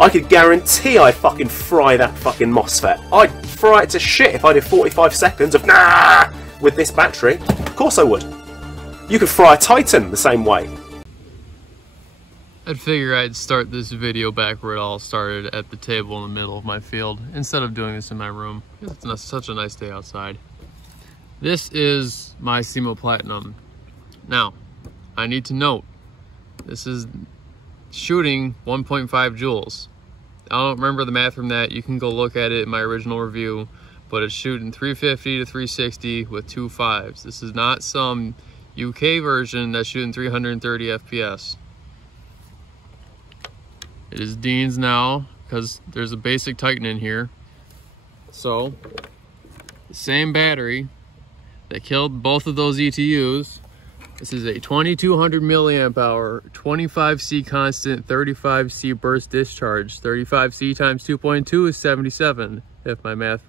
I could guarantee I'd fucking fry that fucking MOSFET. I'd fry it to shit if I did 45 seconds of nah with this battery. Of course I would. You could fry a Titan the same way. I'd figure I'd start this video back where it all started, at the table in the middle of my field, instead of doing this in my room. It's such a nice day outside. This is my CYMA Platinum. Now, I need to note, this is shooting 1.5 joules. I don't remember the math from that. You can go look at it in my original review, but it's shooting 350 to 360 with 2 5s. This is not some UK version that's shooting 330 FPS. It is Dean's now, because there's a basic Titan in here. So, the same battery that killed both of those ETUs. This is a 2200 milliamp hour, 25C constant, 35C burst discharge. 35C times 2.2 is 77, if my math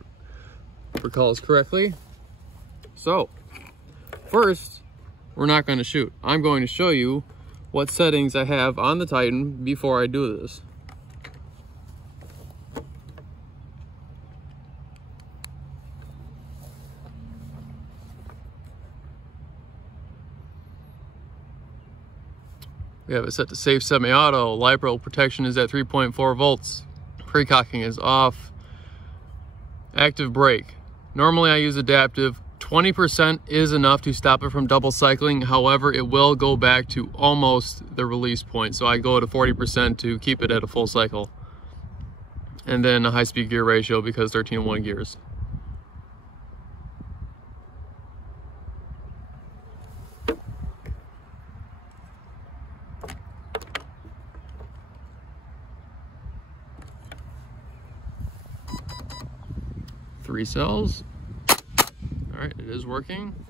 recalls correctly. So, first, we're not going to shoot. I'm going to show you what settings I have on the Titan before I do this. We have it set to safe semi-auto. LiPo protection is at 3.4 volts. Pre-cocking is off. Active brake. Normally I use adaptive. 20% is enough to stop it from double cycling. However, it will go back to almost the release point. So I go to 40% to keep it at a full cycle. And then a high-speed gear ratio because 13:1 gears. Three cells. All right, it is working.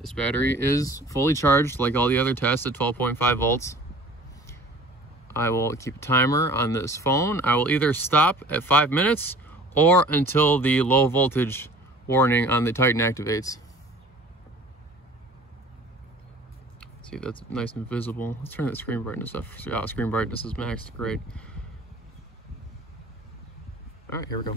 This battery is fully charged like all the other tests at 12.5 volts. I will keep a timer on this phone. I will either stop at 5 minutes or until the low voltage warning on the Titan activates. See, that's nice and visible. Let's turn that screen brightness up. Yeah, screen brightness is maxed. Great. All right, here we go.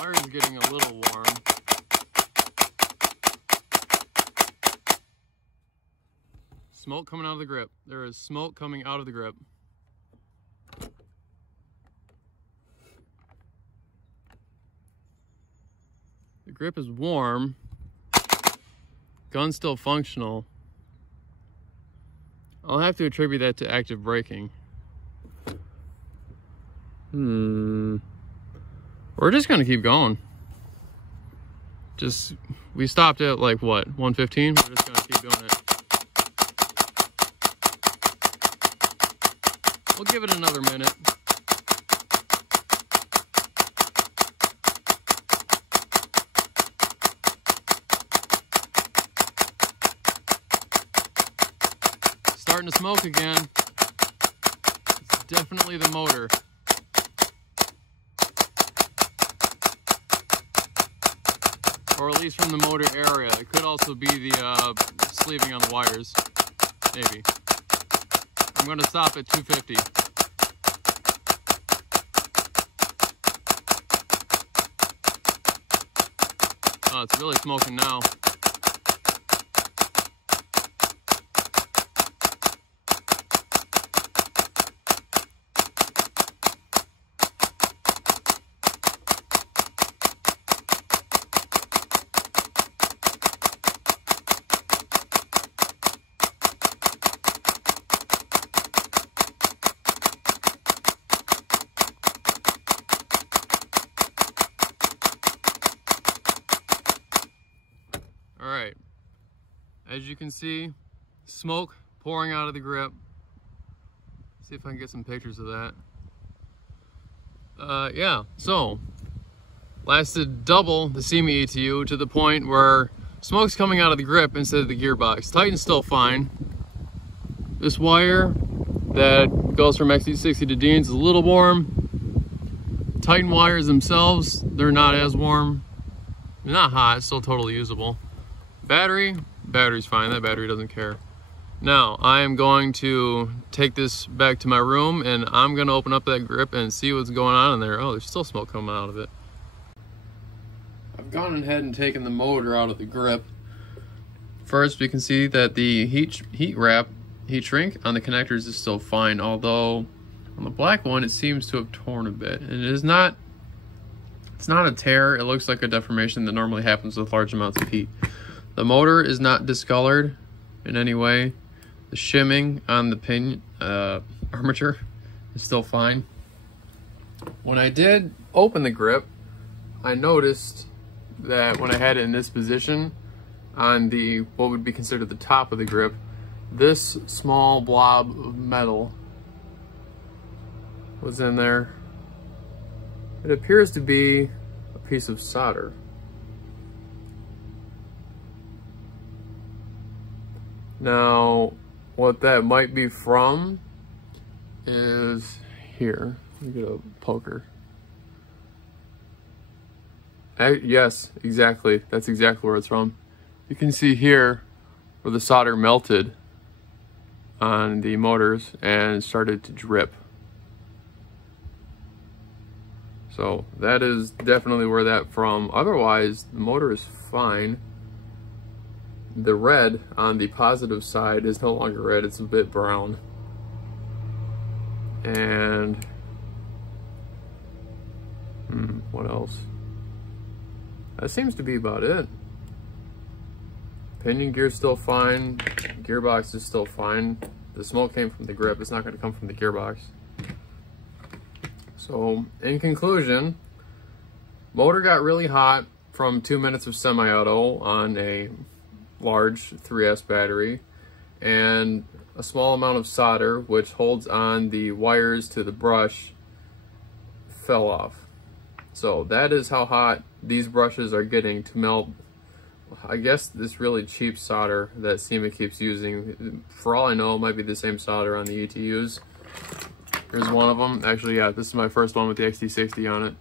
Wire's getting a little warm. Smoke coming out of the grip. There is smoke coming out of the grip. The grip is warm. Gun's still functional. I'll have to attribute that to active braking. We're just gonna keep going. We stopped at like what, 115? We're just gonna keep doing it. We'll give it another minute. Starting to smoke again. It's definitely the motor. Or at least from the motor area. It could also be the sleeving on the wires. Maybe. I'm going to stop at 250. Oh, it's really smoking now. as you can see, smoke pouring out of the grip. See if I can get some pictures of that. Yeah, so lasted double the CYMA ETU to the point where smoke's coming out of the grip instead of the gearbox. Titan's still fine. This wire that goes from XT60 to Dean's is a little warm. Titan wires themselves, they're not as warm. They're not hot, it's still totally usable. Battery's fine, that battery doesn't care. Now, I am going to take this back to my room and I'm gonna open up that grip and see what's going on in there. Oh, there's still smoke coming out of it. I've gone ahead and taken the motor out of the grip. First, we can see that the heat shrink on the connectors is still fine, although on the black one it seems to have torn a bit. And it's not a tear, it looks like a deformation that normally happens with large amounts of heat. The motor is not discolored in any way. The shimming on the pin armature is still fine. When I did open the grip, I noticed that when I had it in this position on the what would be considered the top of the grip, this small blob of metal was in there. It appears to be a piece of solder. Now, what that might be from is here. Let me get a poker. Yes, exactly. That's exactly where it's from. You can see here where the solder melted on the motors and started to drip. So that is definitely where that from. Otherwise, the motor is fine. The red on the positive side is no longer red, it's a bit brown. And what else? That seems to be about it. Pinion gear's still fine, gearbox is still fine. The smoke came from the grip, it's not going to come from the gearbox. So, in conclusion, motor got really hot from 2 minutes of semi-auto on a large 3S battery, and a small amount of solder, which holds on the wires to the brush, fell off. So that is how hot these brushes are getting to melt, I guess, this really cheap solder that CYMA keeps using. For all I know, it might be the same solder on the ETUs. Here's one of them. Actually, yeah, this is my first one with the XT60 on it.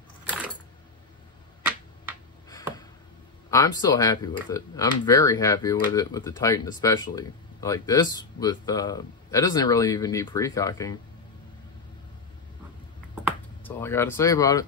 I'm still happy with it. I'm very happy with it, with the Titan especially. Like this, with that doesn't really even need pre-cocking. That's all I gotta say about it.